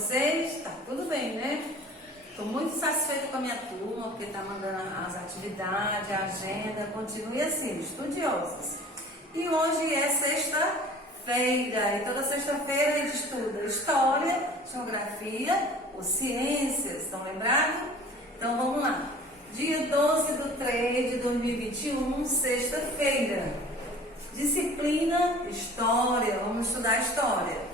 vocês? Tá tudo bem, né? Estou muito satisfeita com a minha turma, porque está mandando as atividades, a agenda, continue assim, estudiosos. E hoje é sexta-feira, e toda sexta-feira a gente estuda História, Geografia ou Ciências, estão lembrados? Então vamos lá. Dia 12/3/2021, sexta-feira. Disciplina História, vamos estudar História.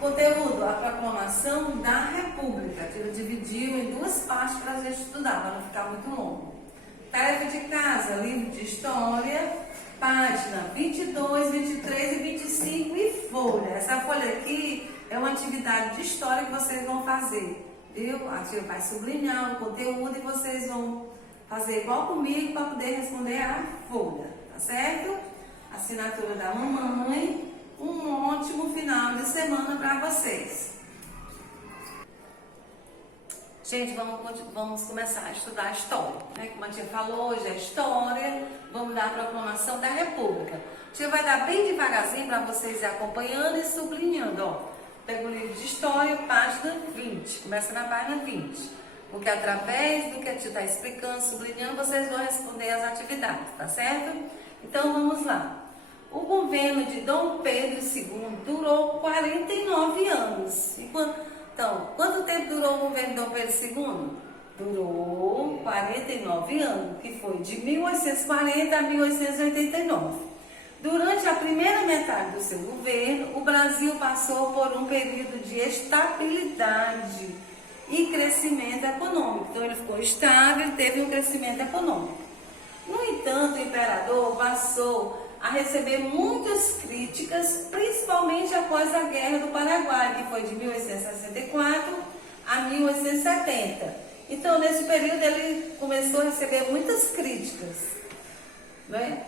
Conteúdo, a proclamação da República. Ele dividiu em duas partes para a gente estudar, para não ficar muito longo. Tarefa de casa, livro de História, página 22, 23 e 25 e folha. Essa folha aqui é uma atividade de História que vocês vão fazer, viu? A tia vai sublinhar o conteúdo e vocês vão fazer igual comigo para poder responder a folha, tá certo? Assinatura da mamãe. Um ótimo final de semana para vocês. Gente, vamos começar a estudar a História, né? Como a tia falou, hoje é História, vamos dar a proclamação da República. A tia vai dar bem devagarzinho para vocês ir acompanhando e sublinhando, ó. Pega o livro de História, página 20, começa na página 20. Porque através do que a tia está explicando, sublinhando, vocês vão responder as atividades, tá certo? Então vamos lá. O governo de Dom Pedro II durou 49 anos. Então, quanto tempo durou o governo de Dom Pedro II? Durou 49 anos, que foi de 1840 a 1889. Durante a primeira metade do seu governo, o Brasil passou por um período de estabilidade e crescimento econômico. Então, ele ficou estável e teve um crescimento econômico. No entanto, o imperador passou a receber muitas críticas, principalmente após a Guerra do Paraguai, que foi de 1864 a 1870. Então, nesse período, ele começou a receber muitas críticas, né?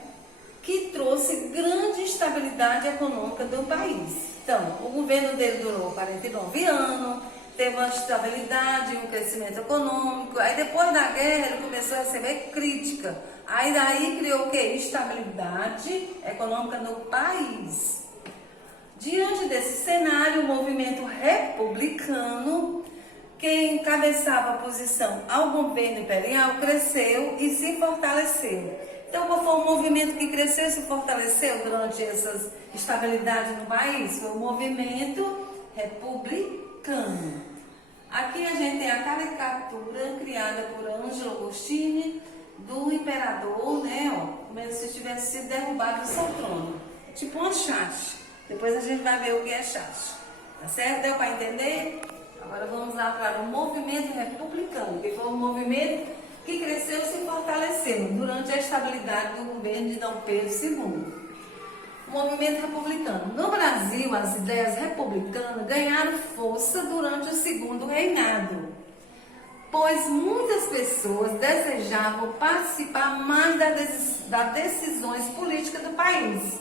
Que trouxe grande instabilidade econômica do país. Então, o governo dele durou 49 anos, teve uma estabilidade, um crescimento econômico. Aí depois da guerra ele começou a receber crítica. Aí daí criou o quê? Estabilidade econômica no país. Diante desse cenário, o movimento republicano, que encabeçava a oposição ao governo imperial, cresceu e se fortaleceu. Então, qual foi o movimento que cresceu e se fortaleceu durante essa estabilidade no país? Foi o movimento republicano. Aqui a gente tem a caricatura criada por Ângelo Agostini do imperador, né? Ó, como se tivesse sido derrubado do seu trono. Tipo uma chacha. Depois a gente vai ver o que é chacha. Tá certo? Deu para entender? Agora vamos lá para o movimento republicano, que foi um movimento que cresceu e se fortaleceu durante a estabilidade do governo de Dom Pedro II. Movimento republicano. No Brasil, as ideias republicanas ganharam força durante o segundo reinado, pois muitas pessoas desejavam participar mais das decisões políticas do país.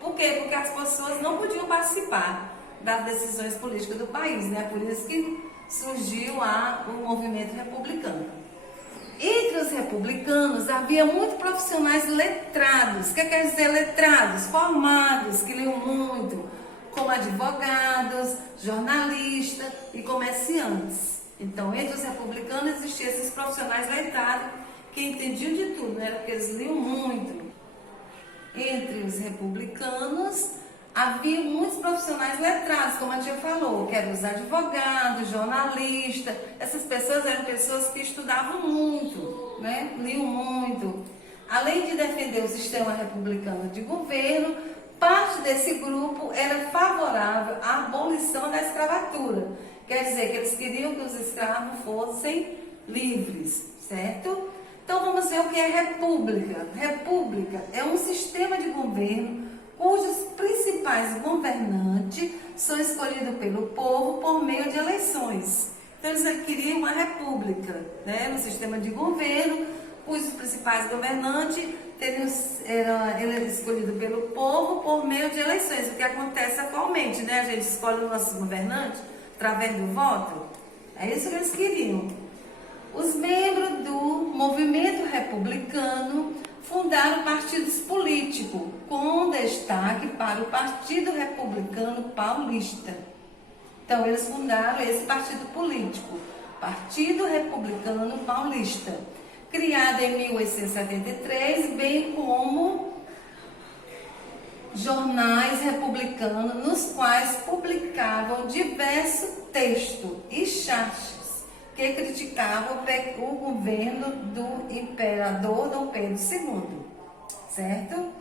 Por quê? Porque as pessoas não podiam participar das decisões políticas do país, né? Por isso que surgiu o movimento republicano. Entre os republicanos havia muitos profissionais letrados. O que quer dizer letrados? Formados, que liam muito, como advogados, jornalistas e comerciantes. Então, entre os republicanos existiam esses profissionais letrados que entendiam de tudo, não era porque eles liam muito. Entre os republicanos havia muitos profissionais letrados, como a tia falou, que eram os advogados, jornalistas. Essas pessoas eram pessoas que estudavam muito, né? Liam muito. Além de defender o sistema republicano de governo, parte desse grupo era favorável à abolição da escravatura. Quer dizer que eles queriam que os escravos fossem livres, certo? Então vamos ver o que é república. República é um sistema de governo cujos principais governantes são escolhidos pelo povo por meio de eleições. Então eles queriam uma república, né? Um sistema de governo cujos principais governantes eram escolhidos pelo povo por meio de eleições. O que acontece atualmente, né? A gente escolhe os nossos governantes através do voto. É isso que eles queriam. Os membros do movimento republicano fundaram partidos políticos, com destaque para o Partido Republicano Paulista. Então, eles fundaram esse partido político, Partido Republicano Paulista, criado em 1873, bem como jornais republicanos nos quais publicavam diversos textos e charges que criticavam o governo do imperador Dom Pedro II, certo?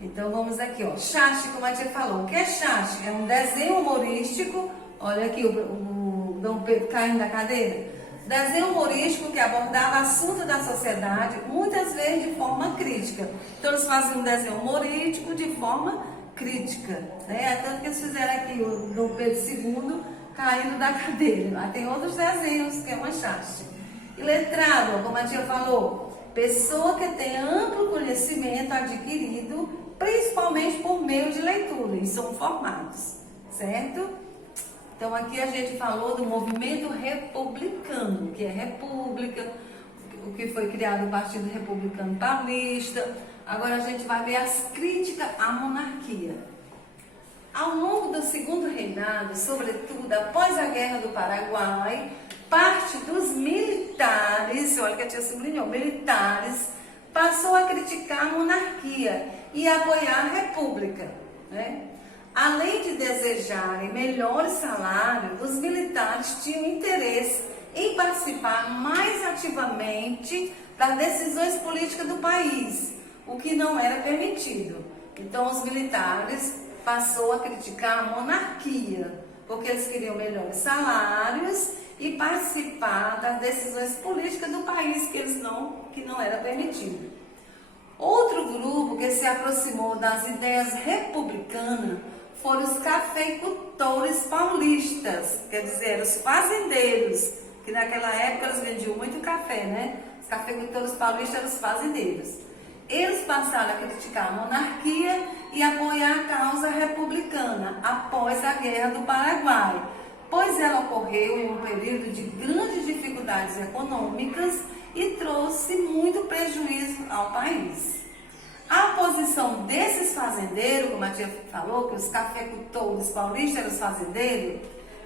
Então vamos aqui, ó, charge, como a tia falou. O que é charge? É um desenho humorístico, olha aqui o Dom Pedro caindo da cadeira. Desenho humorístico que abordava assuntos da sociedade, muitas vezes de forma crítica. Então eles faziam um desenho humorístico de forma crítica, né? Tanto que eles fizeram aqui o Dom Pedro II caindo da cadeira. Aí tem outros desenhos que é uma charge. E letrado, como a tia falou, pessoa que tem amplo conhecimento adquirido, principalmente por meio de leitura, e são formados, certo? Então aqui a gente falou do movimento republicano, que é república, o que foi criado o Partido Republicano Paulista. Agora a gente vai ver as críticas à monarquia. Ao longo do segundo reinado, sobretudo após a Guerra do Paraguai, parte dos militares, olha que a tia sublinhou, militares, passou a criticar a monarquia e apoiar a república, né? Além de desejarem melhores salários, os militares tinham interesse em participar mais ativamente das decisões políticas do país, o que não era permitido. Então, os militares passou a criticar a monarquia, porque eles queriam melhores salários e participar das decisões políticas do país, que não era permitido. Outro grupo que se aproximou das ideias republicanas foram os cafeicultores paulistas, quer dizer, os fazendeiros, que naquela época eles vendiam muito café, né? Os cafeicultores paulistas eram os fazendeiros. Eles passaram a criticar a monarquia e apoiar a causa republicana após a Guerra do Paraguai, pois ela ocorreu em um período de grandes dificuldades econômicas e trouxe muito prejuízo ao país. A oposição desses fazendeiros, como a tia falou, que os cafeicultores paulistas eram os fazendeiros,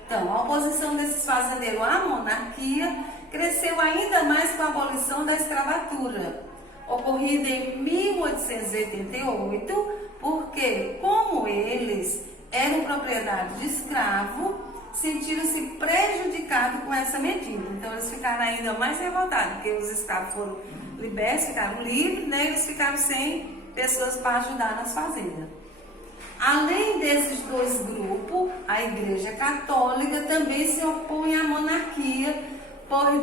então a oposição desses fazendeiros à monarquia cresceu ainda mais com a abolição da escravatura, ocorrida em 1888, porque, como eles eram propriedade de escravo, sentiram-se prejudicados com essa medida. Então eles ficaram ainda mais revoltados, porque os escravos foram libertos, ficaram livres, né? Eles ficaram sem pessoas para ajudar nas fazendas. Além desses dois grupos, a Igreja Católica também se opõe à monarquia, pois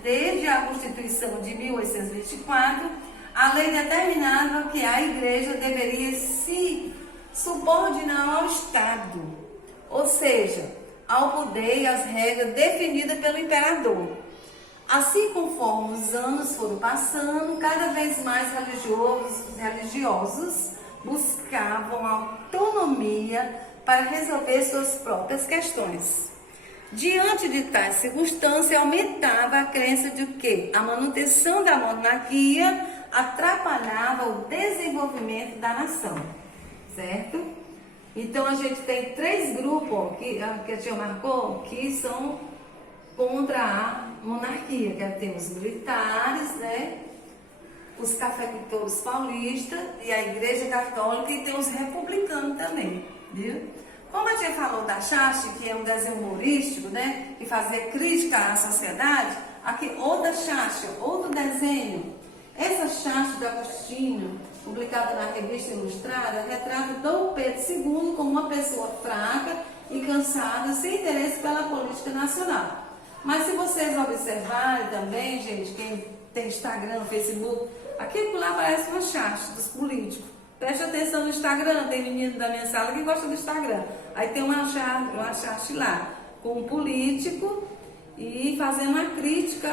desde a Constituição de 1824, a lei determinava que a Igreja deveria se subordinar ao Estado, ou seja, ao poder e às regras definidas pelo imperador. Assim, conforme os anos foram passando, cada vez mais religiosos buscavam autonomia para resolver suas próprias questões. Diante de tais circunstâncias, aumentava a crença de que a manutenção da monarquia atrapalhava o desenvolvimento da nação, certo? Então, a gente tem três grupos que a tia marcou que são contra a monarquia, que tem os militares, né? Os cafeicultores paulistas e a Igreja Católica, e tem os republicanos também, viu? Como a tia falou da charge, que é um desenho humorístico, né? Que fazia crítica à sociedade, aqui outra charge, outro desenho. Essa charge do Agostinho, publicada na Revista Ilustrada, retrata Dom Pedro II como uma pessoa fraca e cansada, sem interesse pela política nacional. Mas se vocês observarem também, gente, quem tem Instagram, Facebook, aquilo lá parece uma charge dos políticos. Preste atenção no Instagram, tem menino da minha sala que gosta do Instagram. Aí tem uma charge lá, com um político e fazendo uma crítica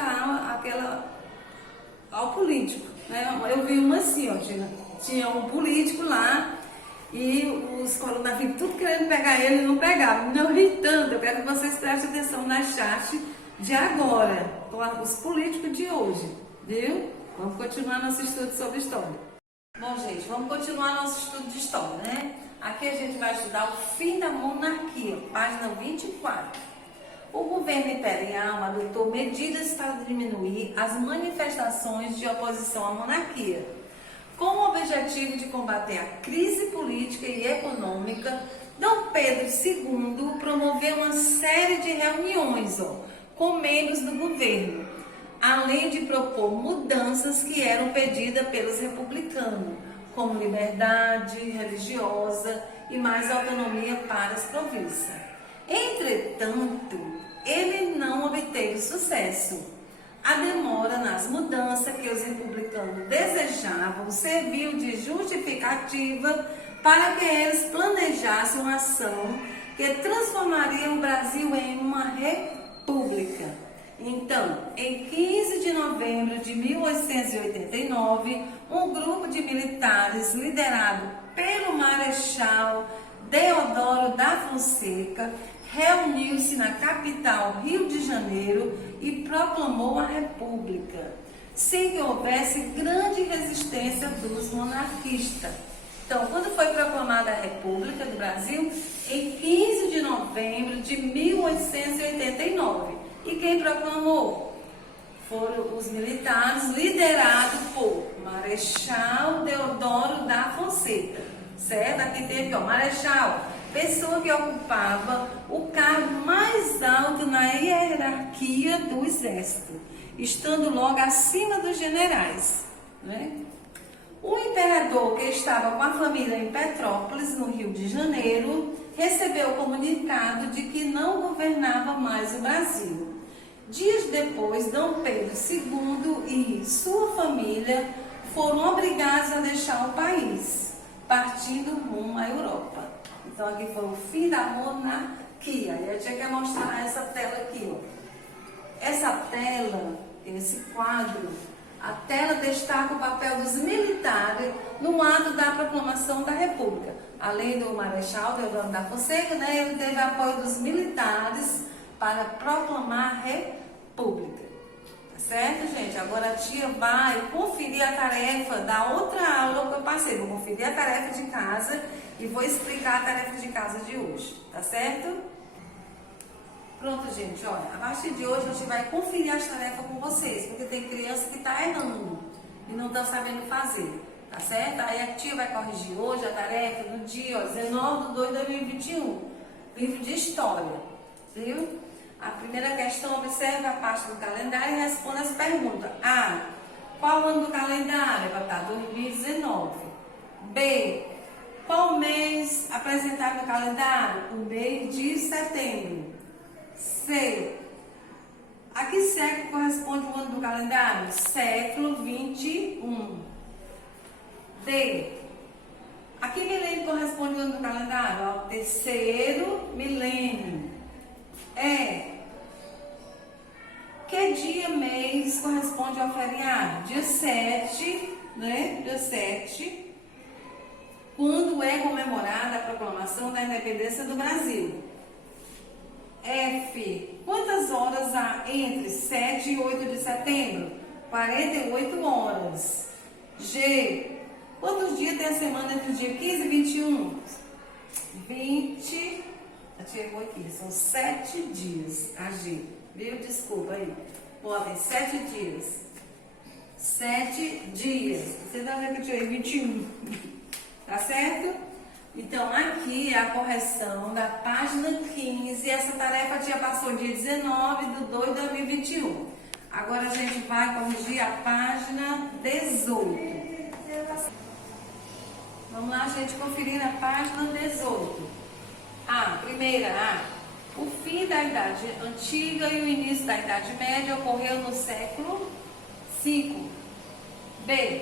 ao político, né? Eu vi uma assim, ó, tinha um político lá e os coronavírus tudo querendo pegar ele e não pegavam. Me irritando. Eu quero que vocês prestem atenção na charge de agora, com os políticos de hoje, viu? Vamos continuar nosso estudo sobre história. Bom, gente, vamos continuar nosso estudo de história, né? Aqui a gente vai estudar o fim da monarquia, página 24. O governo imperial adotou medidas para diminuir as manifestações de oposição à monarquia, com o objetivo de combater a crise política e econômica. Dom Pedro II promoveu uma série de reuniões com membros do governo, além de propor mudanças que eram pedidas pelos republicanos, como liberdade religiosa e mais autonomia para as províncias. Entretanto, ele não obteve sucesso. A demora nas mudanças que os republicanos desejavam serviu de justificativa para que eles planejassem uma ação que transformaria o Brasil em uma república. Então, em 15 de novembro de 1889, um grupo de militares liderado pelo Marechal Deodoro da Fonseca reuniu-se na capital, Rio de Janeiro, e proclamou a República, sem que houvesse grande resistência dos monarquistas. Então, quando foi proclamada a República do Brasil? Em 15 de novembro de 1889. E quem proclamou? Foram os militares liderados por Marechal Deodoro da Fonseca. Certo? Aqui teve, Marechal, pessoa que ocupava o cargo mais alto na hierarquia do exército, estando logo acima dos generais, né? O imperador, que estava com a família em Petrópolis, no Rio de Janeiro, recebeu o comunicado de que não governava mais o Brasil. Dias depois, Dom Pedro II e sua família foram obrigados a deixar o país, partindo rumo à Europa. Então, aqui foi o fim da monarquia. E eu tinha que mostrar essa tela aqui, Essa tela, esse quadro, a tela destaca o papel dos militares no ato da proclamação da República. Além do Marechal Deodoro da Fonseca, né, ele teve apoio dos militares para proclamar a República. Tá certo, gente? Agora a tia vai conferir a tarefa da outra aula que eu passei. Vou conferir a tarefa de casa e vou explicar a tarefa de casa de hoje, tá certo? Pronto, gente, olha, a partir de hoje a gente vai conferir as tarefas com vocês, porque tem criança que tá errando e não tá sabendo fazer, tá certo? Aí a tia vai corrigir hoje a tarefa no dia 19/2/2021, livro de história, viu? A primeira questão, observe a parte do calendário e responda as perguntas. A. Qual o ano do calendário? Vai estar 2019. B. Qual mês apresentado no calendário? O mês de setembro. C. A que século corresponde o ano do calendário? Século 21. D. A que milênio corresponde o ano do calendário? Ao terceiro milênio. E. Que dia, mês corresponde ao feriado? Dia 7, né? Dia 7. Quando é comemorada a proclamação da independência do Brasil? F. Quantas horas há entre 7 e 8 de setembro? 48 horas. G. Quantos dias tem a semana entre o dia 15 e 21? 20. A tia errou aqui. São 7 dias. A G. Viu? Desculpa aí. Ó, tem 7 dias. 7 dias. Você vai ver que eu tirei 21. Tá certo? Então, aqui é a correção da página 15. Essa tarefa a tia passou dia 19/2/2021. Agora a gente vai corrigir a página 18. Vamos lá, gente, conferir a página 18. Primeira A. O fim da Idade Antiga e o início da Idade Média ocorreu no século V. B.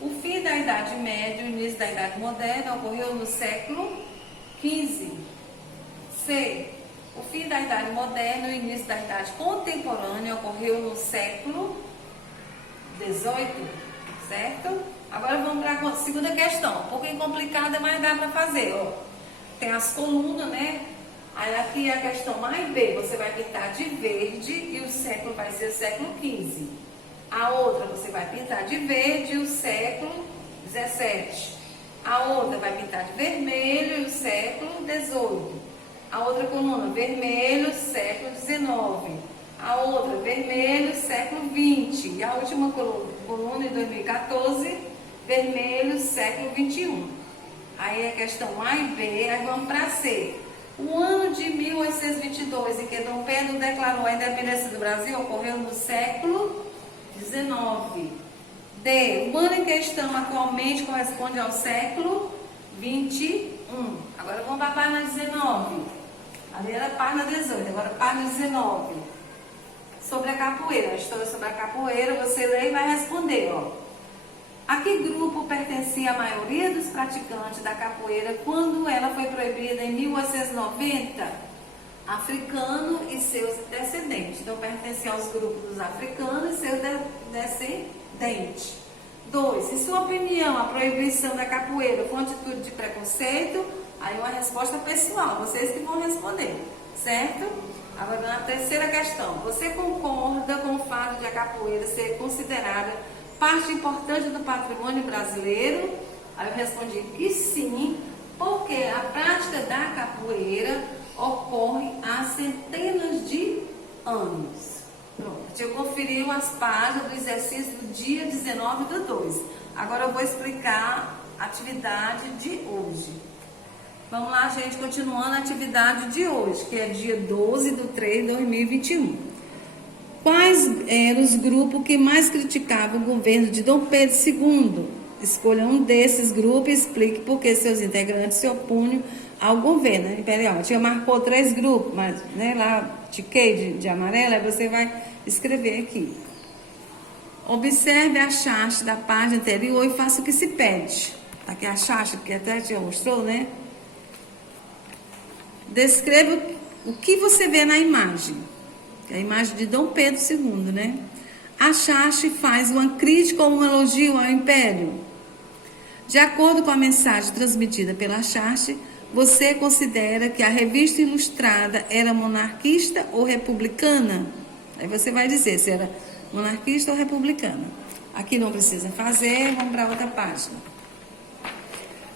O fim da Idade Média e o início da Idade Moderna ocorreu no século XV. C. O fim da Idade Moderna e o início da Idade Contemporânea ocorreu no século XVIII. Certo? Agora vamos para a segunda questão. Um pouquinho complicada, mas dá para fazer. Tem as colunas, né? Aí aqui a questão A e B. Você vai pintar de verde e o século vai ser o século XV. A outra você vai pintar de verde o século XVII. A outra vai pintar de vermelho e o século XVIII. A outra coluna, vermelho, século XIX. A outra, vermelho, século XX. E a última coluna, em 2014, vermelho, século XXI. Aí a questão A e B, aí vamos para C. O ano de 1822, em que Dom Pedro declarou a independência do Brasil, ocorreu no século XIX. D. O ano em que estamos atualmente corresponde ao século XXI. Agora vamos para a página 19. Ali era a página 18, agora a página 19. Sobre a capoeira, a história sobre a capoeira, você lê e vai responder, ó. A que grupo pertencia a maioria dos praticantes da capoeira quando ela foi proibida em 1890? Africano e seus descendentes. Então, pertencia aos grupos dos africanos e seus descendentes. 2. Em sua opinião, a proibição da capoeira foi uma atitude de preconceito? Aí uma resposta pessoal, vocês que vão responder, certo? Agora, na terceira questão, você concorda com o fato de a capoeira ser considerada parte importante do patrimônio brasileiro? Aí eu respondi que sim, porque a prática da capoeira ocorre há centenas de anos. Pronto, eu conferiu as páginas do exercício do dia 19/2. Agora eu vou explicar a atividade de hoje. Vamos lá, gente, continuando a atividade de hoje, que é dia 12/3/2021. Quais eram os grupos que mais criticavam o governo de Dom Pedro II? Escolha um desses grupos e explique por que seus integrantes se opunham ao governo imperial. Tinha marcou 3 grupos, mas né, lá tiquei de amarelo, aí você vai escrever aqui. Observe a charte da página anterior e faça o que se pede. Aqui a charte, que até te mostrou, né? Descreva o que você vê na imagem. A imagem de Dom Pedro II, né? A charte faz uma crítica ou um elogio ao Império. De acordo com a mensagem transmitida pela charte, você considera que a revista ilustrada era monarquista ou republicana? Aí você vai dizer se era monarquista ou republicana. Aqui não precisa fazer, vamos para outra página.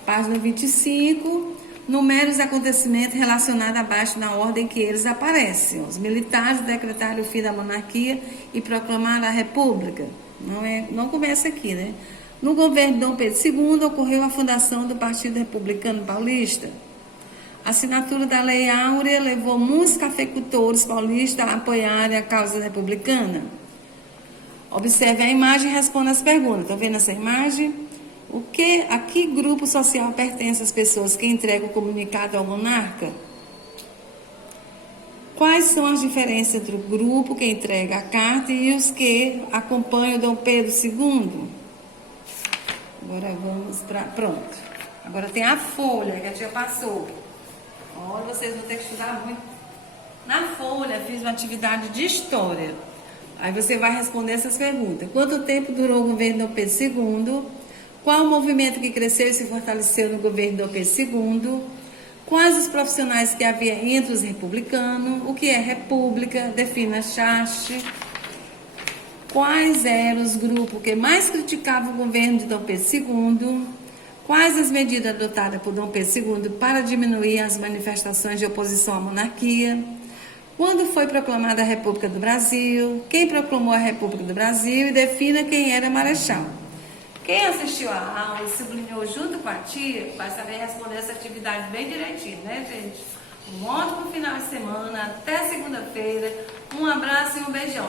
Página 25. Numere os acontecimentos relacionados abaixo na ordem que eles aparecem. Os militares decretaram o fim da monarquia e proclamaram a república. Não começa aqui, né? No governo de Dom Pedro II ocorreu a fundação do Partido Republicano Paulista. A assinatura da Lei Áurea levou muitos cafeicultores paulistas a apoiarem a causa republicana. Observe a imagem e responda as perguntas. Estão vendo essa imagem? A que grupo social pertence as pessoas que entregam o comunicado ao monarca? Quais são as diferenças entre o grupo que entrega a carta e os que acompanham Dom Pedro II? Agora vamos para... Pronto. Agora tem a folha que a tia passou. Olha, vocês vão ter que estudar muito. Na folha, fiz uma atividade de história. Aí você vai responder essas perguntas. Quanto tempo durou o governo de Dom Pedro II? Qual o movimento que cresceu e se fortaleceu no governo de Dom Pedro II? Quais os profissionais que havia entre os republicanos? O que é república? Defina a charte. Quais eram os grupos que mais criticavam o governo de Dom Pedro II? Quais as medidas adotadas por Dom Pedro II para diminuir as manifestações de oposição à monarquia? Quando foi proclamada a República do Brasil? Quem proclamou a República do Brasil? E defina quem era Marechal. Quem assistiu a aula e sublinhou junto com a tia, vai saber responder essa atividade bem direitinho, né, gente? Um ótimo final de semana, até segunda-feira. Um abraço e um beijão.